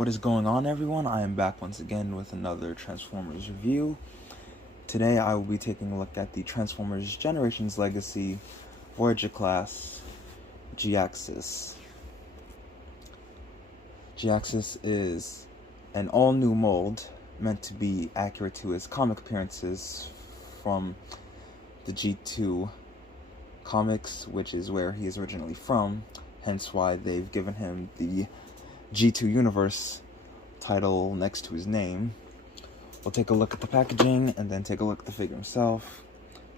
What is going on, everyone? I am back once again with another Transformers review. Today I will be taking a look at the Transformers Generations Legacy Voyager class Jhiaxus. Jhiaxus is an all-new mold meant to be accurate to his comic appearances from the G2 comics, which is where he is originally from, hence why they've given him the G2 Universe title next to his name. We'll take a look at the packaging and then take a look at the figure himself.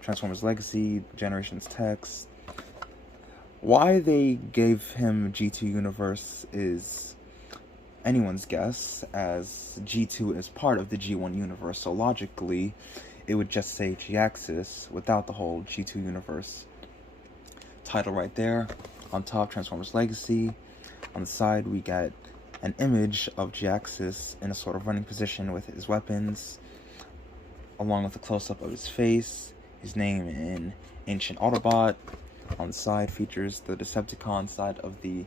Transformers Legacy, Generations text. Why they gave him G2 Universe is anyone's guess, as G2 is part of the G1 Universe, so logically it would just say Jhiaxus without the whole G2 Universe title right there. On top, Transformers Legacy. On the side, we get an image of Jhiaxus in a sort of running position with his weapons, along with a close-up of his face, his name in Ancient Autobot. On the side features the Decepticon side of the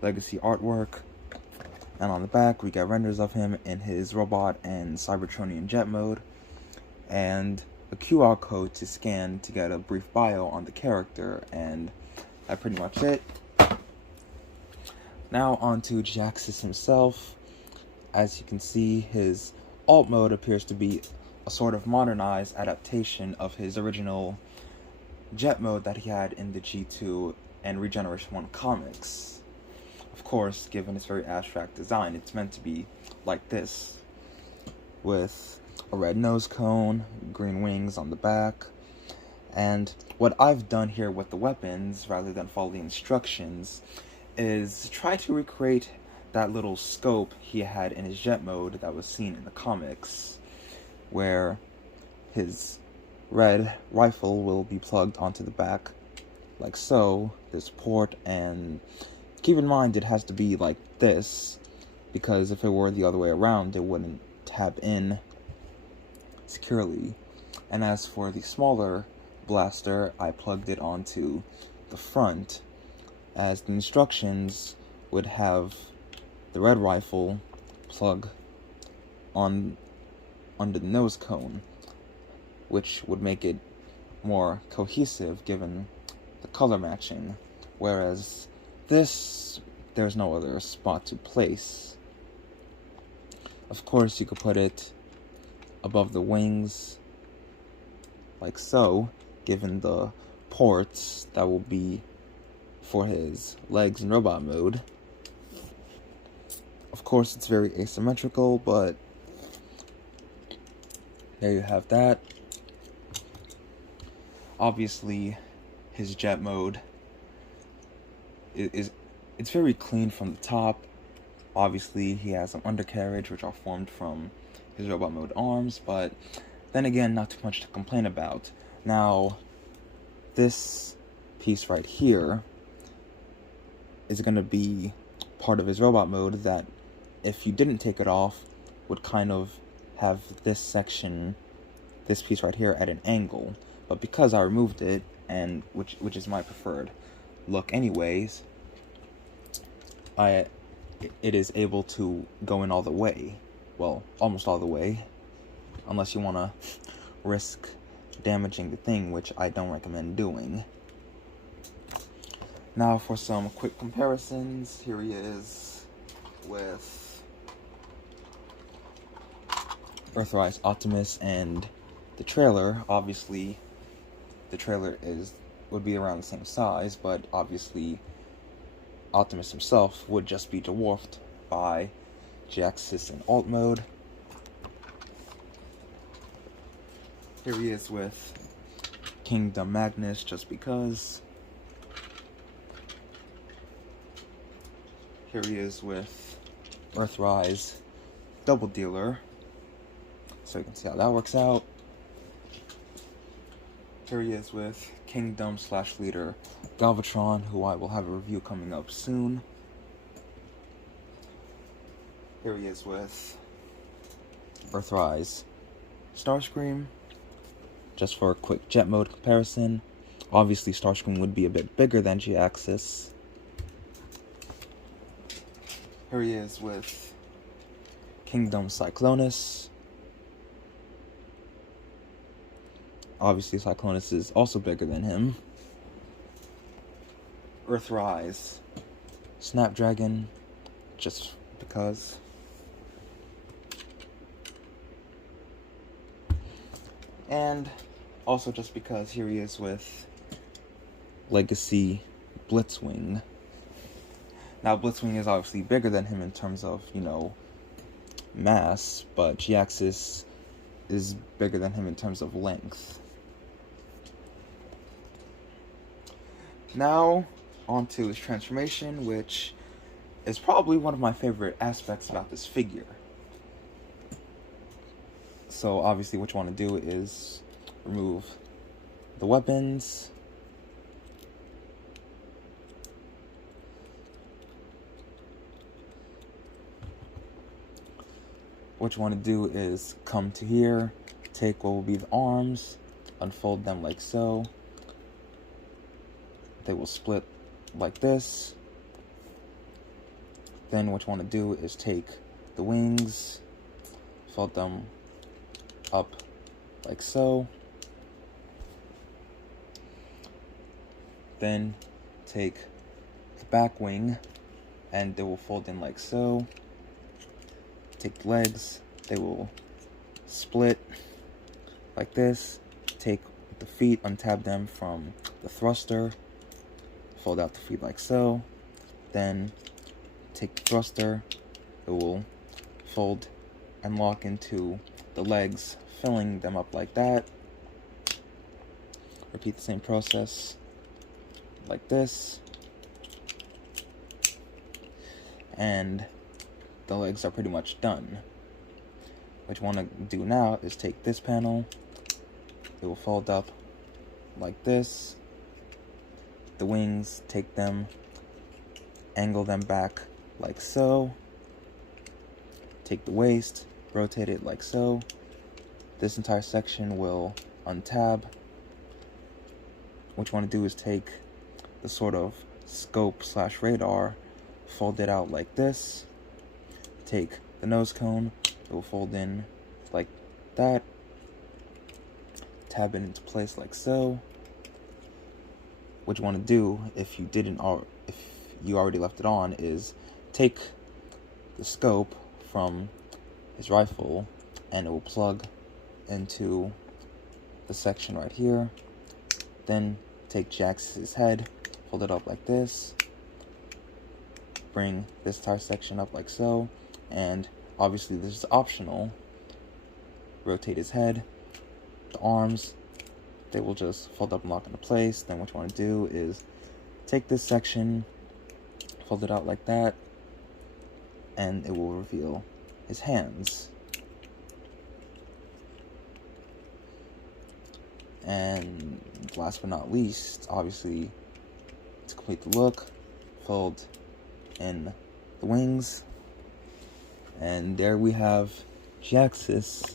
Legacy artwork. And on the back, we get renders of him in his robot and Cybertronian jet mode, and a QR code to scan to get a brief bio on the character, and that's pretty much it. Now on to Jhiaxus himself. As you can see, his alt mode appears to be a sort of modernized adaptation of his original jet mode that he had in the G2 and Regeneration 1 comics. Of course, given its very abstract design, it's meant to be like this, with a red nose cone, green wings on the back. And what I've done here with the weapons, rather than follow the instructions, is try to recreate that little scope he had in his jet mode that was seen in the comics, where his red rifle will be plugged onto the back like so, this port, and keep in mind it has to be like this, because if it were the other way around it wouldn't tap in securely. And as for the smaller blaster, I plugged it onto the front, as the instructions would have the red rifle plug on under the nose cone, which would make it more cohesive given the color matching, whereas this, there's no other spot to place. Of course, you could put it above the wings like so, given the ports that will be for his legs in robot mode. Of course, it's very asymmetrical, but there you have that. Obviously, his jet mode it's very clean from the top. Obviously, he has some undercarriage which are formed from his robot mode arms, but then again, not too much to complain about. Now, this piece right here is going to be part of his robot mode that, if you didn't take it off, would kind of have this section, this piece right here, at an angle. But because I removed it, and which is my preferred look anyways, it is able to go in all the way. Well, almost all the way, unless you want to risk damaging the thing, which I don't recommend doing. Now for some quick comparisons, here he is with Earthrise Optimus and the trailer. Obviously, the trailer would be around the same size, but obviously Optimus himself would just be dwarfed by Jhiaxus in alt mode. Here he is with Kingdom Magnus, just because. Here he is with Earthrise Double Dealer, so you can see how that works out. Here he is with Kingdom/Leader Galvatron, who I will have a review coming up soon. Here he is with Earthrise Starscream, just for a quick jet mode comparison. Obviously, Starscream would be a bit bigger than Jhiaxus. Here he is with Kingdom Cyclonus. Obviously, Cyclonus is also bigger than him. Earthrise. Snapdragon, just because. And also just because here he is with Legacy Blitzwing. Now, Blitzwing is obviously bigger than him in terms of, mass, but Jhiaxus is bigger than him in terms of length. Now, onto his transformation, which is probably one of my favorite aspects about this figure. So, obviously, what you want to do is remove the weapons. What you want to do is come to here, take what will be the arms, unfold them like so. They will split like this. Then what you want to do is take the wings, fold them up like so. Then take the back wing and they will fold in like so. Take the legs, they will split like this. Take the feet, untab them from the thruster, fold out the feet like so. Then take the thruster, it will fold and lock into the legs, filling them up like that. Repeat the same process like this. And the legs are pretty much done. What you want to do now is take this panel, it will fold up like this. The wings, take them, angle them back like so. Take the waist, rotate it like so. This entire section will untab. What you want to do is take the sort of scope / radar, fold it out like this. Take the nose cone, it will fold in like that. Tab it into place like so. What you want to do, if you already left it on, is take the scope from his rifle and it will plug into the section right here. Then take Jhiaxus' head, fold it up like this, bring this entire section up like so, and obviously this is optional. Rotate his head, the arms, they will just fold up and lock into place. Then what you want to do is take this section, fold it out like that, and it will reveal his hands. And last but not least, obviously, to complete the look, fold in the wings. And there we have Jhiaxus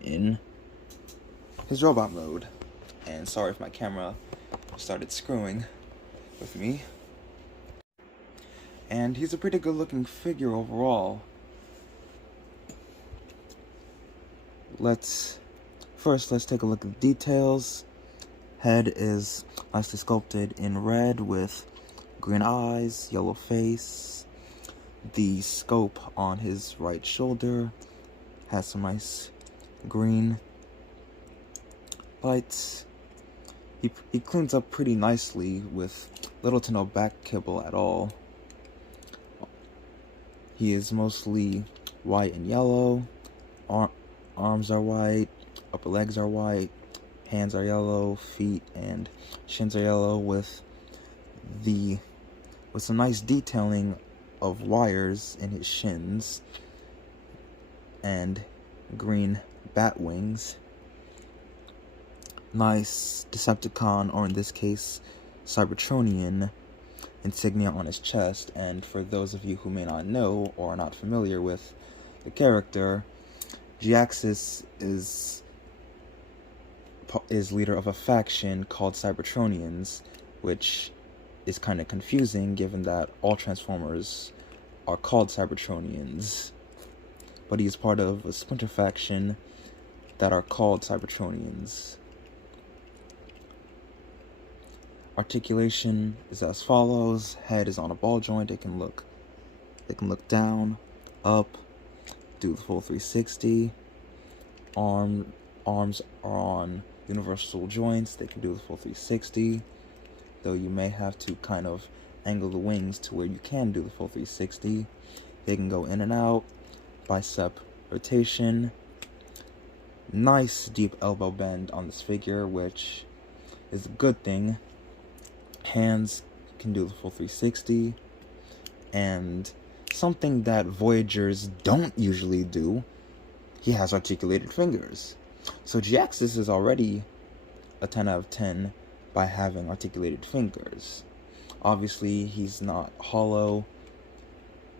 in his robot mode. And sorry if my camera started screwing with me. And he's a pretty good looking figure overall. Let's take a look at the details. Head is nicely sculpted in red with green eyes, yellow face. The scope on his right shoulder has some nice green lights. He cleans up pretty nicely with little to no back kibble at all. He is mostly white and yellow. Arms are white, upper legs are white, hands are yellow, feet and shins are yellow with some nice detailing of wires in his shins and green bat wings. Nice Decepticon, or in this case, Cybertronian insignia on his chest. And for those of you who may not know or are not familiar with the character, Jhiaxus is leader of a faction called Cybertronians, which is kind of confusing given that all Transformers are called Cybertronians. but he is part of a splinter faction that are called Cybertronians. Articulation is as follows. Head is on a ball joint. It can look down, up, do the full 360. Arms are on universal joints. They can do the full 360, though you may have to kind of angle the wings to where you can do the full 360. They can go in and out. Bicep rotation. Nice deep elbow bend on this figure, which is a good thing. Hands can do the full 360. And something that Voyagers don't usually do, he has articulated fingers. So Jhiaxus is already a 10 out of 10 by having articulated fingers. Obviously, he's not hollow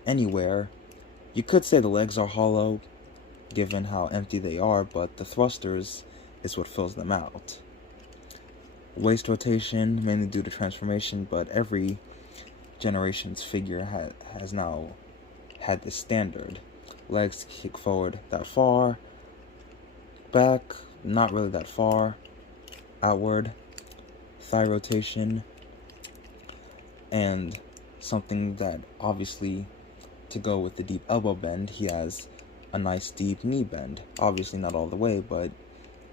anywhere. You could say the legs are hollow, given how empty they are, but the thrusters is what fills them out. Waist rotation, mainly due to transformation, but every generation's figure has now had this standard. Legs kick forward that far, back not really that far, outward, thigh rotation, and something that obviously, to go with the deep elbow bend, he has a nice deep knee bend. Obviously not all the way, but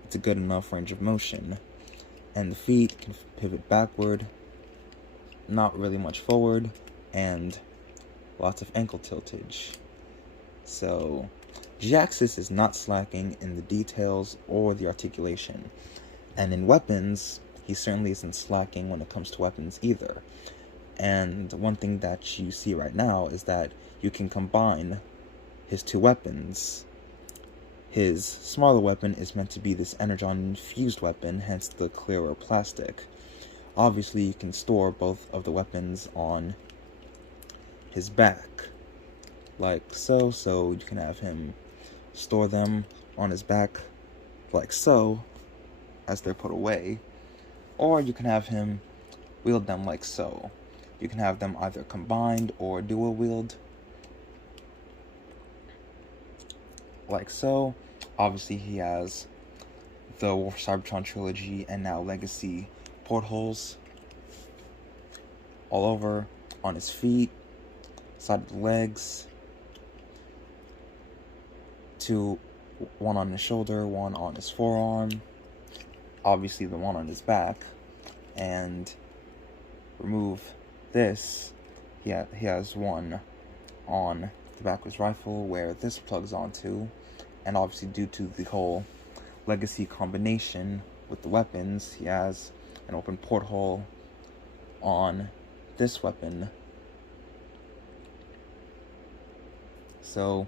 it's a good enough range of motion. And the feet can pivot backward, not really much forward, and lots of ankle tiltage. So Jhiaxus is not slacking in the details or the articulation. And in weapons, he certainly isn't slacking when it comes to weapons either. And one thing that you see right now is that you can combine his two weapons. His smaller weapon is meant to be this energon-infused weapon, hence the clearer plastic. Obviously, you can store both of the weapons on his back, like so. So you can have him store them on his back, like so, as they're put away. Or you can have him wield them like so. You can have them either combined or dual wield, like so. Obviously, he has the War for Cybertron trilogy and now Legacy portholes all over on his feet, side of the legs, one on his shoulder, one on his forearm, obviously the one on his back, and remove this, he has one on the back of his rifle where this plugs onto, and obviously due to the whole Legacy combination with the weapons, he has an open porthole on this weapon. So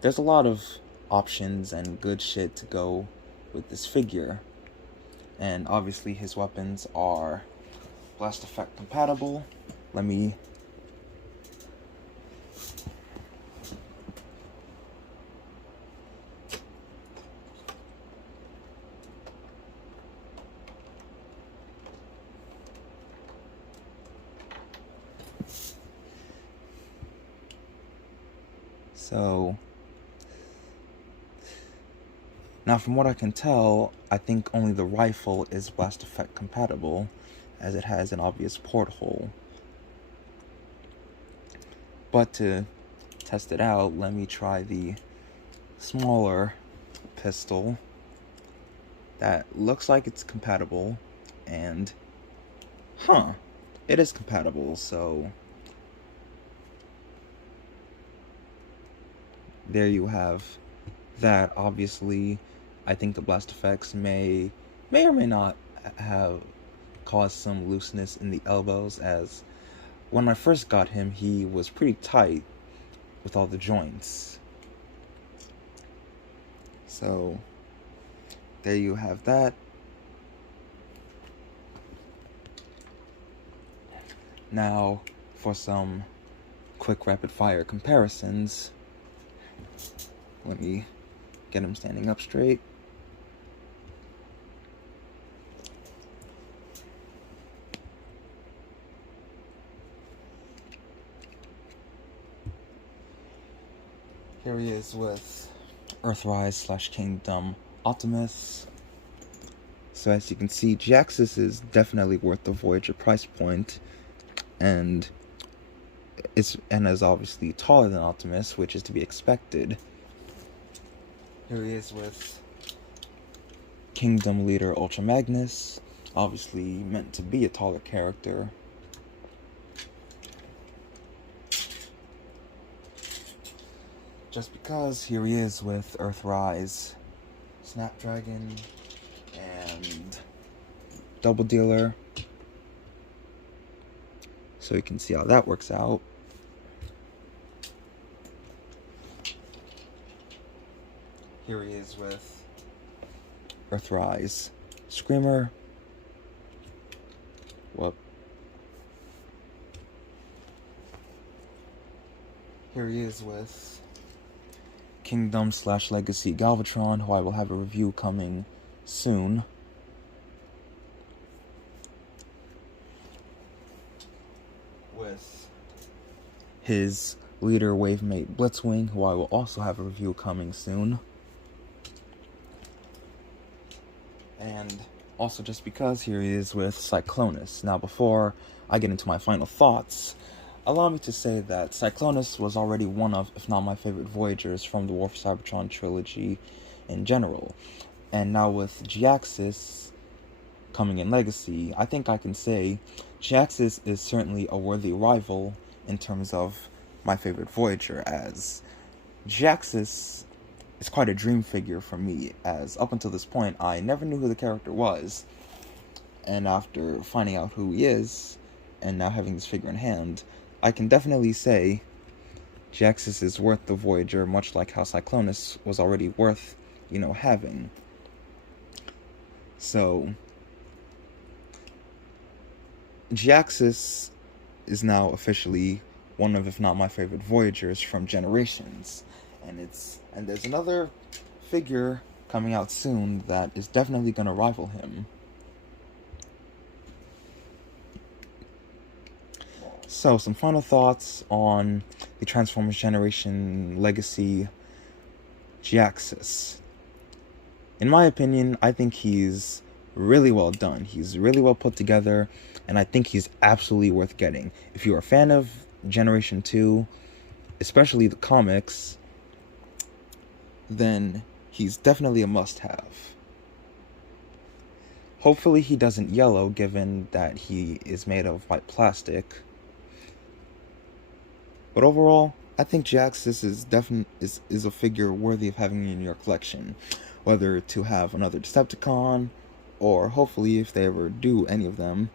there's a lot of options and good shit to go with this figure. And obviously his weapons are blast effect compatible. Let me So, now from what I can tell, I think only the rifle is blast effect compatible, as it has an obvious porthole. But to test it out, let me try the smaller pistol that looks like it's compatible, and it is compatible. So there you have that. Obviously, I think the blast effects may or may not have caused some looseness in the elbows, as when I first got him, he was pretty tight with all the joints. So there you have that. Now for some quick rapid fire comparisons. Let me get him standing up straight. Here he is with Earthrise / Kingdom Optimus. So as you can see, Jhiaxus is definitely worth the Voyager price point, and is obviously taller than Optimus, which is to be expected. Here he is with Kingdom Leader Ultra Magnus, obviously meant to be a taller character. Just because, here he is with Earthrise, Snapdragon, and Double Dealer. So you can see how that works out. Here he is with Earthrise, Screamer. Whoop. Here he is with Kingdom / Legacy Galvatron, who I will have a review coming soon. With his leader Wavemate Blitzwing, who I will also have a review coming soon. And also, just because, here he is with Cyclonus. Now, before I get into my final thoughts, allow me to say that Cyclonus was already one of, if not my favorite Voyagers from the War for Cybertron trilogy in general. And now with Jhiaxus coming in Legacy, I think I can say Jhiaxus is certainly a worthy rival in terms of my favorite Voyager, as Jhiaxus is quite a dream figure for me, as up until this point I never knew who the character was, and after finding out who he is, and now having this figure in hand, I can definitely say Jhiaxus is worth the Voyager, much like how Cyclonus was already worth, having. So Jhiaxus is now officially one of, if not my favorite Voyagers from Generations. And there's another figure coming out soon that is definitely going to rival him. So, some final thoughts on the Transformers Generation Legacy Jhiaxus. In my opinion, I think he's really well done. He's really well put together, and I think he's absolutely worth getting. If you're a fan of Generation 2, especially the comics, then he's definitely a must-have. Hopefully he doesn't yellow, given that he is made of white plastic. But overall, I think Jhiaxus is a figure worthy of having in your collection, whether to have another Decepticon, or hopefully, if they ever do any of them,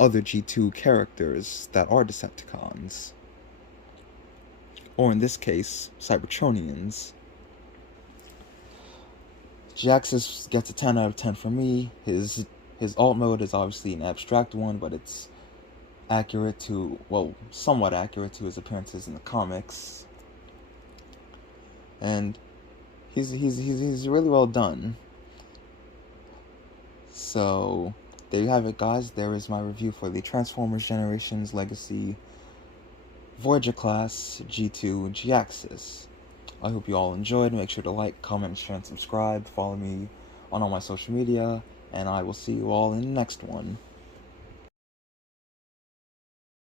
other G2 characters that are Decepticons. Or in this case, Cybertronians. Jhiaxus gets a 10 out of 10 for me. His alt mode is obviously an abstract one, but it's accurate to, somewhat accurate to his appearances in the comics. And he's really well done. So there you have it, guys. There is my review for the Transformers Generations Legacy Voyager class G2 Jhiaxus. I hope you all enjoyed. Make sure to like, comment, share, and subscribe. Follow me on all my social media, and I will see you all in the next one.